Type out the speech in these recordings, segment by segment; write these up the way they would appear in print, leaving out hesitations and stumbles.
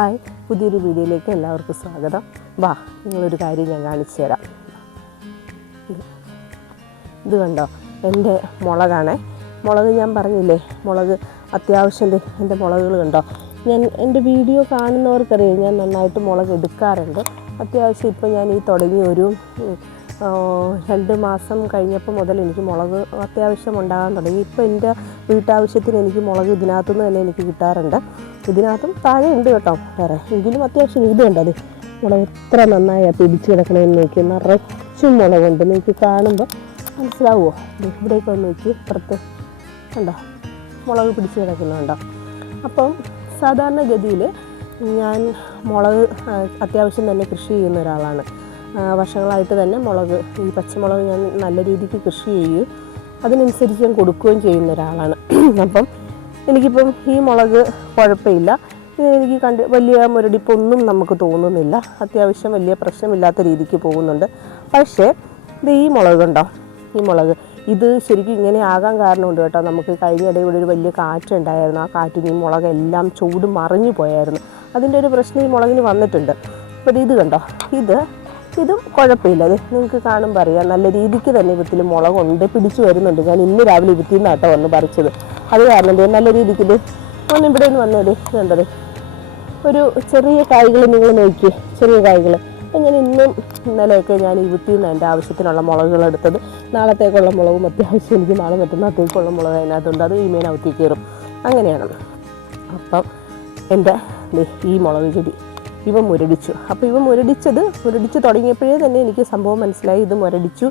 Hi, പുതിയൊരു വീഡിയോയിലേക്ക് എല്ലാവർക്കും സ്വാഗതം. വാ, നിങ്ങളൊരു കാര്യം ഞാൻ കാണിച്ചു തരാം. ഇത് കണ്ടോ, എൻ്റെ മുളകാണേ. മുളക് ഞാൻ പറഞ്ഞില്ലേ, മുളക് അത്യാവശ്യം എൻ്റെ മുളകുകൾ കണ്ടോ. എൻ്റെ വീഡിയോ കാണുന്നവർക്കറിയാം, ഞാൻ നന്നായിട്ട് മുളക് എടുക്കാറുണ്ട്. അത്യാവശ്യം ഇപ്പം ഞാൻ ഈ തുടങ്ങി ഒരു 2 മാസം കഴിഞ്ഞപ്പോൾ മുതൽ എനിക്ക് മുളക് അത്യാവശ്യം ഉണ്ടാകാൻ തുടങ്ങി. ഇപ്പോൾ എൻ്റെ വീട്ടാവശ്യത്തിന് എനിക്ക് മുളക് ഇതിനകത്തുനിന്ന് തന്നെ എനിക്ക് കിട്ടാറുണ്ട്. ഇതിനകത്തും താഴെ ഉണ്ട് കേട്ടോ വേറെ, എങ്കിലും അത്യാവശ്യം ഇത് കണ്ടത് മുളക് എത്ര നന്നായി പിടിച്ച് കിടക്കണമെന്ന് നോക്കി. നിറച്ചും മുളകുണ്ട്, നിങ്ങൾക്ക് കാണുമ്പോൾ മനസ്സിലാവുമോ? ഇവിടേക്ക് ഒന്ന് നോക്കി, പുറത്ത് കണ്ടോ മുളക് പിടിച്ച് കിടക്കുന്നുണ്ടോ. അപ്പം സാധാരണഗതിയിൽ ഞാൻ മുളക് അത്യാവശ്യം തന്നെ കൃഷി ചെയ്യുന്ന ഒരാളാണ്. വർഷങ്ങളായിട്ട് തന്നെ മുളക്, ഈ പച്ചമുളക് ഞാൻ നല്ല രീതിക്ക് കൃഷി ചെയ്യുകയും അതിനനുസരിച്ച് ഞാൻ കൊടുക്കുകയും ചെയ്യുന്ന ഒരാളാണ്. അപ്പം എനിക്കിപ്പം ഈ മുളക് കുഴപ്പമില്ല, എനിക്ക് വലിയ മുരടിപ്പൊന്നും നമുക്ക് തോന്നുന്നില്ല. അത്യാവശ്യം വലിയ പ്രശ്നമില്ലാത്ത രീതിക്ക് പോകുന്നുണ്ട്. പക്ഷേ ഇത് ഈ മുളക് കണ്ടോ, ഈ മുളക് ഇത് ശരിക്കും ഇങ്ങനെ ആകാൻ കാരണമുണ്ട് കേട്ടോ. നമുക്ക് കഴിഞ്ഞിടെ ഇവിടെ ഒരു വലിയ കാറ്റുണ്ടായിരുന്നു. ആ കാറ്റിന് ഈ മുളകെല്ലാം ചൂട് മറിഞ്ഞു പോയായിരുന്നു. അതിൻ്റെ ഒരു പ്രശ്നം ഈ മുളകിന് വന്നിട്ടുണ്ട്. അപ്പോൾ ഇത് കണ്ടോ, ഇതും കുഴപ്പമില്ല. അത് നിങ്ങൾക്ക് കാണുമ്പോൾ അറിയാം, നല്ല രീതിക്ക് തന്നെ വിത്തിൽ മുളകുണ്ട്, പിടിച്ചു വരുന്നുണ്ട്. ഞാൻ ഇന്ന് രാവിലെ വിത്തിൽ നിന്നാട്ടോ വന്ന് പറിച്ചത്. അത് കാരണം നല്ല രീതിക്ക് ഇത് ഒന്ന് ഇവിടെ നിന്ന് വന്നത് കണ്ടത് ഒരു ചെറിയ കായ്കൾ നിങ്ങൾ നോക്കി, ചെറിയ കായ്കൾ. അപ്പം ഞാൻ ഇന്നും ഇന്നലെയൊക്കെ ഞാൻ ഈ വിത്തിൽ നിന്ന് എൻ്റെ ആവശ്യത്തിനുള്ള മുളകുകൾ എടുത്തത്. നാളത്തേക്കുള്ള മുളകും അത്യാവശ്യം എനിക്ക് നാളെ മറ്റന്നാളത്തേക്കുള്ള മുളക് അതിനകത്തുണ്ട്. അത് ഈ മീനകത്തേക്ക് കയറും, അങ്ങനെയാണ്. അപ്പം എൻ്റെ ഈ മുളക് ചെടി ഇവ മുരടിച്ചു. അപ്പോൾ ഇവ മുരടിച്ച് തുടങ്ങിയപ്പോഴേ തന്നെ എനിക്ക് സംഭവം മനസ്സിലായി, ഇത് മുരടിച്ചു,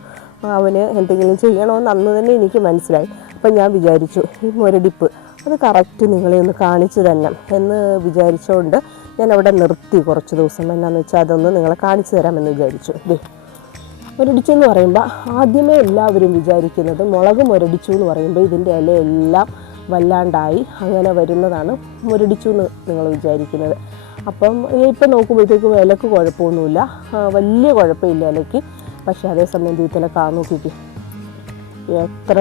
അവന് എന്തെങ്കിലും ചെയ്യണമെന്ന് അന്ന് തന്നെ എനിക്ക് മനസ്സിലായി. അപ്പം ഞാൻ വിചാരിച്ചു ഈ മുരടിപ്പ് അത് കറക്റ്റ് നിങ്ങളെ ഒന്ന് കാണിച്ചു തന്നെ എന്ന് വിചാരിച്ചുകൊണ്ട് ഞാൻ അവിടെ നിർത്തി കുറച്ച് ദിവസം. എന്നാന്ന് വെച്ചാൽ അതൊന്ന് നിങ്ങളെ കാണിച്ചു തരാമെന്ന് വിചാരിച്ചു. മുരടിച്ചു എന്ന് പറയുമ്പോൾ ആദ്യമേ എല്ലാവരും വിചാരിക്കുന്നത് മുളക് മുരടിച്ചു എന്ന് പറയുമ്പോൾ ഇതിൻ്റെ ഇലയെല്ലാം വല്ലാണ്ടായി അങ്ങനെ വരുന്നതാണ് മുരടിച്ചു എന്ന് നിങ്ങൾ വിചാരിക്കുന്നത്. അപ്പം ഇപ്പം നോക്കുമ്പോഴത്തേക്കും ഇലക്ക് കുഴപ്പമൊന്നുമില്ല, വലിയ കുഴപ്പമില്ല ഇലയ്ക്ക്. പക്ഷേ അതേസമയം ഇതിൽ നോക്കിക്ക് എത്ര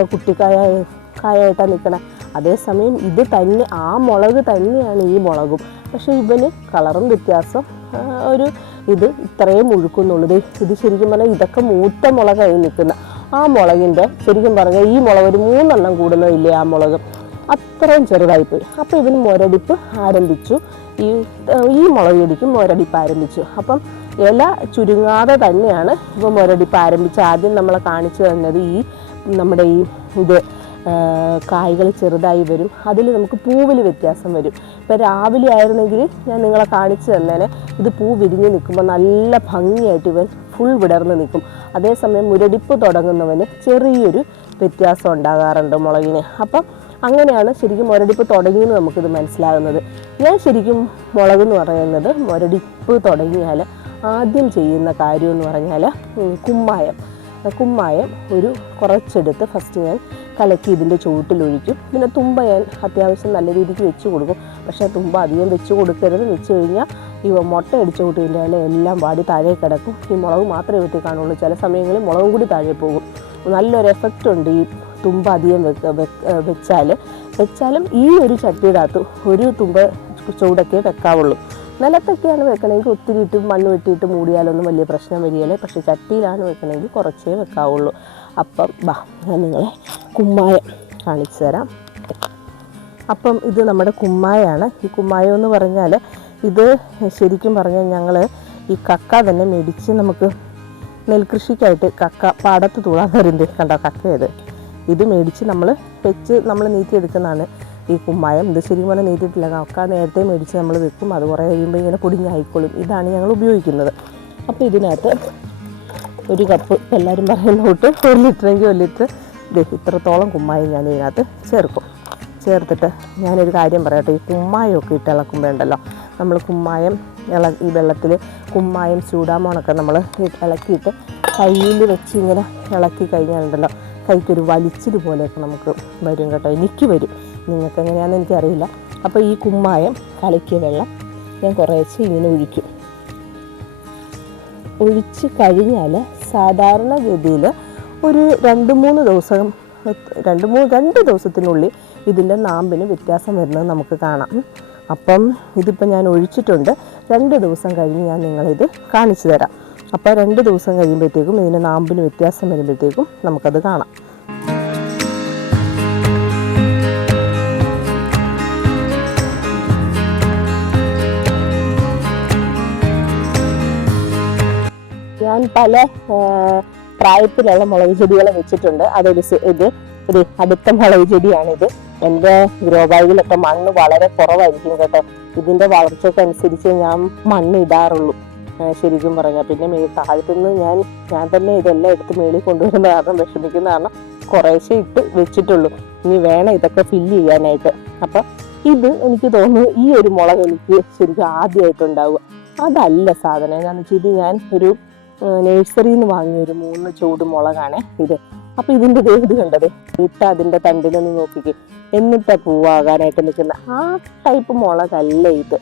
കായായിട്ടാണ് നിൽക്കണേ. അതേസമയം ഇത് തന്നെ, ആ മുളക് തന്നെയാണ് ഈ മുളകും. പക്ഷേ ഇവന് കളറും വ്യത്യാസം, ഇത് ഇത്രയും മുഴുക്കുന്നുള്ളത്. ഇത് ശരിക്കും പറഞ്ഞാൽ ഇതൊക്കെ മൂത്ത മുളകായി നിൽക്കുന്ന ആ മുളകിൻ്റെ ശരിക്കും പറഞ്ഞാൽ ഈ മുളക് ഒരു 3 എണ്ണം കൂടുന്നതില്ലേ ആ മുളക്, അത്രയും ചെറുതായിപ്പോയി. അപ്പോൾ ഇവന് മുരടിപ്പ് ആരംഭിച്ചു. ഈ മുളക് ചെടിക്കും മുരടിപ്പ് ആരംഭിച്ചു. അപ്പം ഇല ചുരുങ്ങാതെ തന്നെയാണ് ഇവ മുരടിപ്പ് ആരംഭിച്ച്. ആദ്യം നമ്മളെ കാണിച്ചു തന്നത് നമ്മുടെ ഇത് കായ്കൾ ചെറുതായി വരും, അതിൽ നമുക്ക് പൂവിൽ വ്യത്യാസം വരും. ഇപ്പം രാവിലെ ആയിരുന്നെങ്കിൽ ഞാൻ നിങ്ങളെ കാണിച്ചു തന്നേനെ. ഇത് പൂ വിരിഞ്ഞ് നിൽക്കുമ്പോൾ നല്ല ഭംഗിയായിട്ട് ഇവൻ ഫുൾ വിടർന്ന് നിൽക്കും. അതേസമയം മുരടിപ്പ് തുടങ്ങുന്നവന് ചെറിയൊരു വ്യത്യാസം ഉണ്ടാകാറുണ്ട് മുളകിന്. അപ്പം അങ്ങനെയാണ് ശരിക്കും മുരടിപ്പ് തുടങ്ങിയെന്ന് നമുക്കിത് മനസ്സിലാകുന്നത്. ഞാൻ ശരിക്കും മുളകെന്ന് പറയുന്നത് മുരടിപ്പ് തുടങ്ങിയാൽ ആദ്യം ചെയ്യുന്ന കാര്യം എന്ന് പറഞ്ഞാൽ കുമ്മായം ഒരു കുറച്ചെടുത്ത് ഫസ്റ്റ് ഞാൻ കലക്കി ഇതിൻ്റെ ചുവട്ടിലൊഴിക്കും. പിന്നെ തുമ്പ ഞാൻ അത്യാവശ്യം നല്ല രീതിക്ക് വെച്ച് കൊടുക്കും. പക്ഷേ തുമ്പ അധികം വെച്ച് കൊടുക്കരുത്. വെച്ച് കഴിഞ്ഞാൽ മുട്ട അടിച്ച കൂട്ടിൻ്റെ എല്ലാം വാടി താഴെ കിടക്കും. ഈ മുളക് മാത്രമേ വെട്ടി കാണുള്ളൂ. ചില സമയങ്ങളിൽ മുളകും കൂടി താഴെ പോകും. നല്ലൊരു എഫക്റ്റ് ഉണ്ട് ഈ തുമ്പ അധികം വെച്ചാലും ഈ ഒരു ചട്ടിയുടെ അകത്ത് ഒരു തുമ്പ ചൂടൊക്കെ വെക്കാവുള്ളൂ. നിലത്തൊക്കെയാണ് വെക്കണമെങ്കിൽ ഒത്തിരി ഇട്ട് മണ്ണ് വെട്ടിയിട്ട് മൂടിയാലൊന്നും വലിയ പ്രശ്നം വരികയില്ല. പക്ഷേ ചട്ടിയിലാണ് വെക്കണമെങ്കിൽ കുറച്ചേ വെക്കാവുള്ളൂ. അപ്പം ഞാൻ നിങ്ങളെ കുമ്മായം കാണിച്ചു തരാം. അപ്പം ഇത് നമ്മുടെ കുമ്മായാണ്. ഈ കുമ്മായം എന്ന് പറഞ്ഞാൽ ഇത് ശരിക്കും പറഞ്ഞാൽ ഞങ്ങൾ ഈ കക്ക തന്നെ മേടിച്ച് നമുക്ക് നെൽകൃഷിക്കായിട്ട് കക്ക പാടത്ത് തൂളാൻ വരുന്നത് കണ്ടോ, കക്കയത് ഇത് മേടിച്ച് നമ്മൾ നീറ്റിയെടുക്കുന്നതാണ് ഈ കുമ്മായം. ഇത് ശരിക്കും പറഞ്ഞാൽ നീറ്റിട്ടില്ല, കക്ക നേരത്തെ മേടിച്ച് നമ്മൾ വെക്കും. അത് കുറേ കഴിയുമ്പോൾ ഇങ്ങനെ പൊടിഞ്ഞായിക്കോളും. ഇതാണ് ഞങ്ങൾ ഉപയോഗിക്കുന്നത്. അപ്പോൾ ഇതിനകത്ത് ഒരു കപ്പ്, എല്ലാവരും പറയുന്ന തൊട്ട് 1 ലിറ്ററെങ്കിൽ 1 ലിറ്റർ ഇത്രത്തോളം കുമ്മായം ഞാൻ ഇതിനകത്ത് ചേർത്തിട്ട് ഞാനൊരു കാര്യം പറയട്ടെ. ഈ കുമ്മായമൊക്കെ ഇട്ട് ഇളക്കുമ്പോൾ ഉണ്ടല്ലോ, നമ്മൾ കുമ്മായം ഈ വെള്ളത്തിൽ കുമ്മായം ചൂടാമോണൊക്കെ നമ്മൾ ഇളക്കിയിട്ട് കയ്യിൽ വെച്ച് ഇങ്ങനെ ഇളക്കി കഴിഞ്ഞാലുണ്ടല്ലോ കൈക്കൊരു വലിച്ചിൽ പോലെയൊക്കെ നമുക്ക് വരും കേട്ടോ. എനിക്ക് വരും, നിങ്ങൾക്ക് എങ്ങനെയാണെന്ന് എനിക്കറിയില്ല. അപ്പോൾ ഈ കുമ്മായം കലക്കിയ വെള്ളം ഞാൻ കുറേശ്ശെ ഇങ്ങനെ ഒഴിച്ച് കഴിഞ്ഞാൽ സാധാരണഗതിയിൽ ഒരു 2 ദിവസത്തിനുള്ളിൽ ഇതിൻ്റെ നാമ്പിന് വ്യത്യാസം വരുന്നത് നമുക്ക് കാണാം. അപ്പം ഇതിപ്പോൾ ഞാൻ ഒഴിച്ചിട്ടുണ്ട്. 2 ദിവസം കഴിഞ്ഞ് ഞാൻ നിങ്ങളിത് കാണിച്ചു തരാം. അപ്പോൾ 2 ദിവസം കഴിയുമ്പോഴത്തേക്കും ഇതിന് നാമ്പിന് വ്യത്യാസം വരുമ്പോഴത്തേക്കും നമുക്കത് കാണാം. ഞാൻ പല പ്രായത്തിലുള്ള മുളക് ചെടികളെ വെച്ചിട്ടുണ്ട്. ഒരു അടുത്ത മുളക് ചെടിയാണിത്. എൻ്റെ ഗ്രോ ബാഗിലൊക്കെ മണ്ണ് വളരെ കുറവായിരിക്കും കേട്ടോ. ഇതിൻ്റെ വളർച്ചയ്ക്കനുസരിച്ച് ഞാൻ മണ്ണ് ഇടാറുള്ളൂ ശരിക്കും പറഞ്ഞാൽ. പിന്നെ താഴത്തുനിന്ന് ഞാൻ തന്നെ ഇതെല്ലാം എടുത്ത് മേളിൽ കൊണ്ടുവരുന്ന കാരണം വിഷമിക്കുന്ന കാരണം കുറേശ്ശെ ഇട്ട് വെച്ചിട്ടുള്ളൂ. ഇനി വേണം ഇതൊക്കെ ഫില്ല് ചെയ്യാനായിട്ട്. അപ്പം ഇത് എനിക്ക് തോന്നുന്നു ഈ ഒരു മുളക് എനിക്ക് ശരിക്കും ആദ്യമായിട്ടുണ്ടാവുക. അതല്ല സാധനം. എന്താണെന്ന് വെച്ചാൽ ഇത് ഞാൻ ഒരു നഴ്സറിയിൽ നിന്ന് വാങ്ങിയ ഒരു 3 ചൂട് മുളകാണ് ഇത്. അപ്പം ഇതിൻ്റെ ഇത് കണ്ടത് ഇട്ട് അതിൻ്റെ തണ്ടിലൊന്ന് നോക്കിക്കേ, എന്നിട്ടാ പൂവാകാനായിട്ട് നിൽക്കുന്ന ആ ടൈപ്പ് മുളകല്ല ഇത്.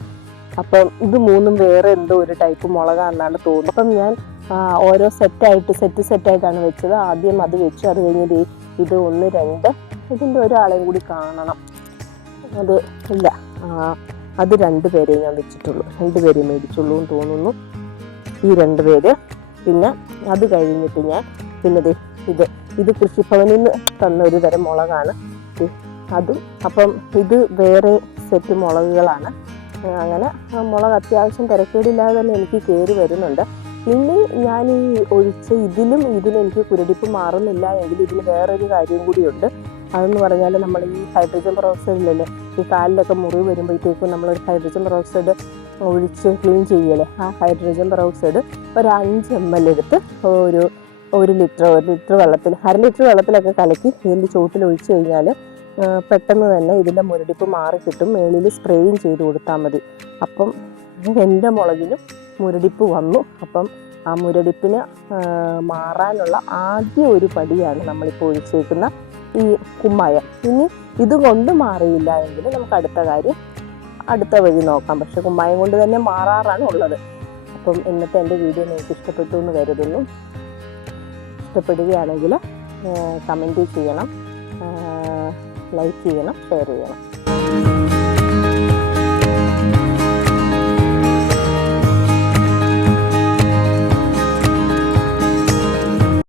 അപ്പം ഇത് 3ഉം വേറെ എന്തോ ഒരു ടൈപ്പ് മുളകാണെന്നാണ് തോന്നുന്നത്. അപ്പം ഞാൻ ഓരോ സെറ്റായിട്ടാണ് വെച്ചത്. ആദ്യം അത് വെച്ചു. അത് കഴിഞ്ഞ് ഇത് 1, 2 ഇതിൻ്റെ ഒരാളെയും കൂടി കാണണം. അത് ഇല്ല, അത് 2 പേരെ ഞാൻ വെച്ചിട്ടുള്ളൂ. 2 പേരെ മേടിച്ചുള്ളൂ എന്ന് തോന്നുന്നു, ഈ 2 പേര്. പിന്നെ അത് കഴിഞ്ഞിട്ട് ഞാൻ പിന്നെ ഇത് കൃഷിഭവനിൽ നിന്ന് തന്ന ഒരു തരം മുളകാണ് അതും. അപ്പം ഇത് വേറെ സെറ്റ് മുളകുകളാണ്. അങ്ങനെ മുളക് അത്യാവശ്യം തിരക്കേടില്ലാതെ തന്നെ എനിക്ക് കയറി വരുന്നുണ്ട്. ഇനി ഞാൻ ഈ ഒഴിച്ച് ഇതിലും എനിക്ക് കുരടിപ്പ് മാറുന്നില്ല എങ്കിൽ ഇതിന് വേറൊരു കാര്യം കൂടിയുണ്ട്. അതെന്ന് പറഞ്ഞാൽ നമ്മൾ ഈ ഹൈഡ്രജൻ പെറോക്സൈഡിലല്ലേ ഈ കാലിലൊക്കെ മുറിവ് വരുമ്പോഴത്തേക്കും നമ്മളൊരു ഹൈഡ്രജൻ പെറോക്സൈഡ് ഒഴിച്ച് ക്ലീൻ ചെയ്യല്ലേ. ആ ഹൈഡ്രജൻ പെറോക്സൈഡ് ഒരു 5 ml എടുത്ത് ഒരു ലിറ്റർ വെള്ളത്തിൽ 1/2 ലിറ്റർ വെള്ളത്തിലൊക്കെ കലക്കി ഇതിൻ്റെ ചുവട്ടിൽ ഒഴിച്ചു കഴിഞ്ഞാൽ പെട്ടെന്ന് തന്നെ ഇതിൻ്റെ മുരടിപ്പ് മാറി കിട്ടും. മേളിൽ സ്പ്രേയും ചെയ്ത് കൊടുത്താൽ മതി. അപ്പം എൻ്റെ മുളകിനും മുരടിപ്പ് വന്നു. അപ്പം ആ മുരടിപ്പിന് മാറാനുള്ള ആദ്യ ഒരു പടിയാണ് നമ്മളിപ്പോൾ ഒഴിച്ചേക്കുന്ന ഈ കുമ്മായം. ഇനി ഇതുകൊണ്ട് മാറിയില്ല എങ്കിൽ നമുക്ക് അടുത്ത വഴി നോക്കാം. പക്ഷെ കുമ്മായം കൊണ്ട് തന്നെ മാറാറാണ് ഉള്ളത്. അപ്പം ഇന്നത്തെ എൻ്റെ വീഡിയോ നിങ്ങൾക്ക് ഇഷ്ടപ്പെട്ടു എന്ന് കരുതുന്നു. ഇഷ്ടപ്പെടുകയാണെങ്കിൽ കമൻറ്റ് ചെയ്യണം, ലൈക്ക് ചെയ്യണം, ഷെയർ ചെയ്യണം.